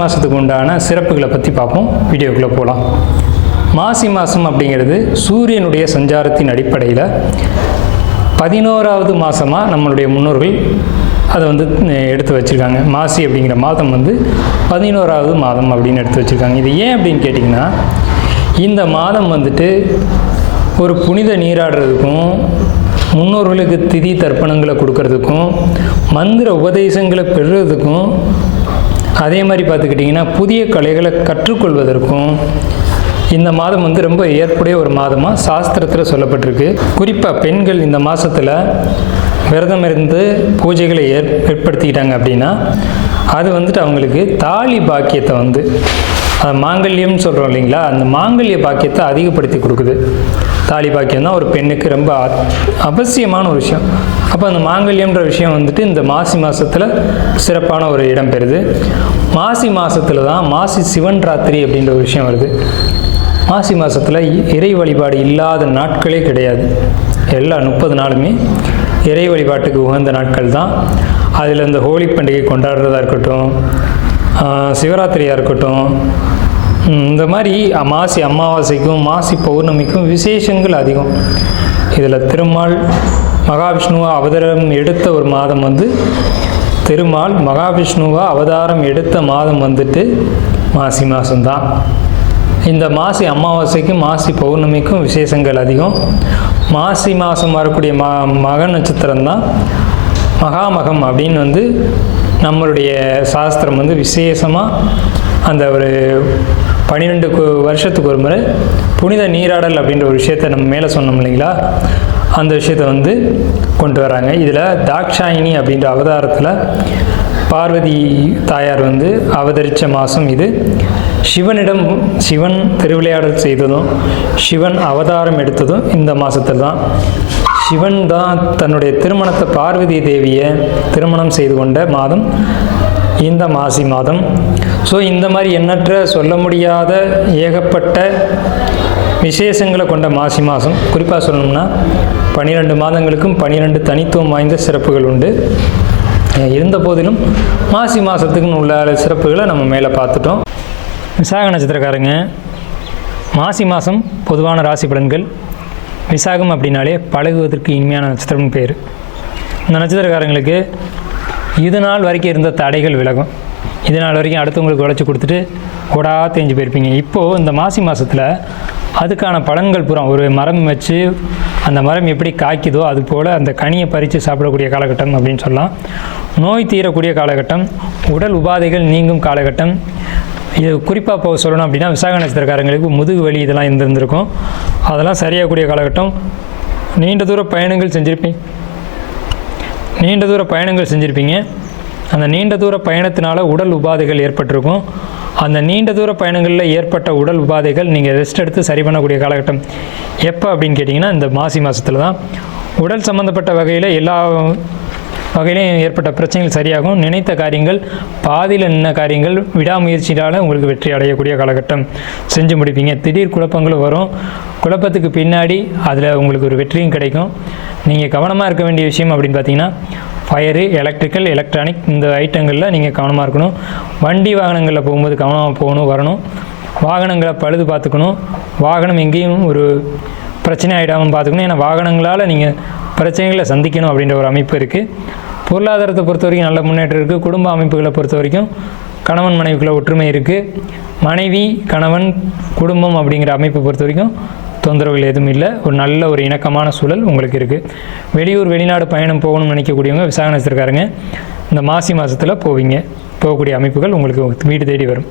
மாதத்துக்கு உண்டான சிறப்புகளை பற்றி பார்ப்போம். வீடியோக்குள்ளே போகலாம். மாசி மாதம் அப்படிங்கிறது சூரியனுடைய சஞ்சாரத்தின் அடிப்படையில் 11வது மாதமாக நம்மளுடைய முன்னோர்கள் அதை எடுத்து வச்சுருக்காங்க. மாசி அப்படிங்கிற மாதம் 11வது மாதம் அப்படின்னு எடுத்து வச்சுருக்காங்க. இது ஏன் அப்படின்னு கேட்டிங்கன்னா, இந்த மாதம் ஒரு புனித நீராடுறதுக்கும், முன்னோர்களுக்கு திதி தர்ப்பணங்களை கொடுக்கறதுக்கும், மந்திர உபதேசங்களை பெறுறதுக்கும், அதே மாதிரி பார்த்துக்கிட்டிங்கன்னா புதிய கலைகளை கற்றுக்கொள்வதற்கும் இந்த மாதம் ரொம்ப ஏற்புடைய ஒரு மாதமாக சாஸ்திரத்தில் சொல்லப்பட்டிருக்கு. குறிப்பாக பெண்கள் இந்த மாதத்தில் விரதம் இருந்து பூஜைகளை ஏற்படுத்திக்கிட்டாங்க அப்படின்னா அது அவங்களுக்கு தாலி பாக்கியத்தை மாங்கல்யம்னு சொல்கிறோம் இல்லைங்களா, அந்த மாங்கல்ய பாக்கியத்தை அதிகப்படுத்தி கொடுக்குது. தாலி பாக்கியம் தான் ஒரு பெண்ணுக்கு ரொம்ப அவசியமான ஒரு விஷயம். அப்போ அந்த மாங்கல்யம்ன்ற விஷயம் இந்த மாசி மாதத்தில் சிறப்பான ஒரு இடம் பெறுது. மாசி மாதத்தில் தான் மாசி சிவன் ராத்திரி அப்படின்ற ஒரு விஷயம் வருது. மாசி மாதத்தில் இறை வழிபாடு இல்லாத நாட்களே கிடையாது. எல்லா 30 நாளுமே இறை வழிபாட்டுக்கு உகந்த நாட்கள் தான். அதில் இந்த ஹோலி பண்டிகை கொண்டாடுறதா இருக்கட்டும், சிவராத்திரியாக இருக்கட்டும், இந்த மாதிரி மாசி அமாவாசைக்கும் மாசி பௌர்ணமிக்கும் விசேஷங்கள் அதிகம். இதில் திருமால் மகாவிஷ்ணுவா அவதாரம் எடுத்த ஒரு மாதம் திருமால் மகாவிஷ்ணுவா அவதாரம் எடுத்த மாதம் மாசி மாதம்தான். இந்த மாசி அமாவாசைக்கும் மாசி பௌர்ணமிக்கும் விசேஷங்கள் அதிகம். மாசி மாதம் வரக்கூடிய மக நட்சத்திரம் தான் மகாமகம் அப்படின்னு நம்மளுடைய சாஸ்திரம் விசேஷமாக அந்த ஒரு 12 வருஷத்துக்கு ஒரு முறை புனித நீராடல் அப்படின்ற ஒரு விஷயத்தை நம்ம மேலே சொன்னோம் இல்லைங்களா, அந்த விஷயத்தை கொண்டு வராங்க. இதில் தாக்ஷாயினி அப்படின்ற அவதாரத்தில் பார்வதி தாயார் அவதரித்த மாதம் இது. சிவன் திருவிளையாடல் செய்ததும் சிவன் அவதாரம் எடுத்ததும் இந்த மாதத்தில் தான். சிவன் தான் தன்னுடைய திருமணத்தை பார்வதி தேவியை திருமணம் செய்து கொண்ட மாதம் இந்த மாசி மாதம். ஸோ இந்த மாதிரி எண்ணற்ற சொல்ல முடியாத ஏகப்பட்ட விசேஷங்களை கொண்ட மாசி மாதம். குறிப்பாக சொல்லணும்னா 12 மாதங்களுக்கும் 12 தனித்துவம் வாய்ந்த சிறப்புகள் உண்டு. இருந்த போதிலும் மாசி மாதத்துக்குன்னு உள்ள சிறப்புகளை நம்ம மேலே பார்த்துட்டோம். விசாக நட்சத்திரக்காரங்க, மாசி மாதம் பொதுவான ராசி பலன்கள். விசாகம் அப்படின்னாலே பழகுவதற்கு இனிமையான நட்சத்திரம்னு பேர். இந்த நட்சத்திரக்காரங்களுக்கு இது நாள் வரைக்கும் இருந்த தடைகள் விலகும். இது நாள் வரைக்கும் அடுத்தவங்களுக்கு உழைச்சி கொடுத்துட்டு ஓடா தேஞ்சு போயிருப்பீங்க. இப்போது இந்த மாசி மாதத்தில் அதுக்கான பலன்கள் பூரா, ஒரு மரம் வச்சு அந்த மரம் எப்படி காய்க்குதோ அது போல் அந்த கனியை பறித்து சாப்பிடக்கூடிய காலகட்டம் அப்படின்னு சொல்லலாம். நோய் தீரக்கூடிய காலகட்டம், உடல் உபாதைகள் நீங்கும் காலகட்டம். இது குறிப்பாக சொல்லணும் அப்படின்னா விசாக நட்சத்திரக்காரங்களுக்கு முதுகு வலி இதெல்லாம் இருந்திருக்கும், அதெல்லாம் சரியாகக்கூடிய காலகட்டம். நீண்ட தூர பயணங்கள் செஞ்சுருப்பீங்க. அந்த நீண்ட தூர பயணத்தினால உடல் உபாதைகள் ஏற்பட்டிருக்கும். அந்த நீண்ட தூர பயணங்களில் ஏற்பட்ட உடல் உபாதைகள் நீங்கள் ரெஸ்ட் எடுத்து சரி பண்ணக்கூடிய காலகட்டம் எப்போ அப்படின்னு கேட்டிங்கன்னா இந்த மாசி மாதத்தில் தான். உடல் சம்மந்தப்பட்ட வகையில் எல்லா வகையிலையும் ஏற்பட்ட பிரச்சனைகள் சரியாகும். நினைத்த காரியங்கள், பாதியில் நின்ன காரியங்கள் விடாமுயற்சியால் உங்களுக்கு வெற்றி அடையக்கூடிய காலகட்டம் செஞ்சு முடிப்பீங்க. திடீர் குழப்பங்களும் வரும். குழப்பத்துக்கு பின்னாடி அதில் உங்களுக்கு ஒரு வெற்றியும் கிடைக்கும். நீங்கள் கவனமாக இருக்க வேண்டிய விஷயம் அப்படின்னு பார்த்தீங்கன்னா ஃபயரு, எலக்ட்ரிக்கல், எலக்ட்ரானிக் இந்த ஐட்டங்களில் நீங்கள் கவனமாக இருக்கணும். வண்டி வாகனங்களில் போகும்போது கவனமாக போகணும் வரணும். வாகனங்களை பழுது பார்த்துக்கணும். வாகனம் எங்கேயும் ஒரு பிரச்சனை ஆகிடாமல் பார்த்துக்கணும். ஏன்னா வாகனங்களால் நீங்கள் பிரச்சனைகளை சந்திக்கணும் அப்படின்ற ஒரு அமைப்பு இருக்குது. பொருளாதாரத்தை பொறுத்த வரைக்கும் நல்ல முன்னேற்றம் இருக்குது. குடும்ப அமைப்புகளை பொறுத்த வரைக்கும் கணவன் மனைவிக்குள்ள ஒற்றுமை இருக்குது. மனைவி, கணவன், குடும்பம் அப்படிங்கிற அமைப்பை பொறுத்த வரைக்கும் தொந்தரவுகள் எதுவும் இல்லை. ஒரு நல்ல ஒரு இணக்கமான சூழல் உங்களுக்கு இருக்குது. வெளியூர் வெளிநாடு பயணம் போகணும்னு நினைக்கக்கூடியவங்க விசாக நட்சத்திரக்காரங்க இந்த மாசி மாதத்தில் போகக்கூடிய அமைப்புகள் உங்களுக்கு வீடு தேடி வரும்.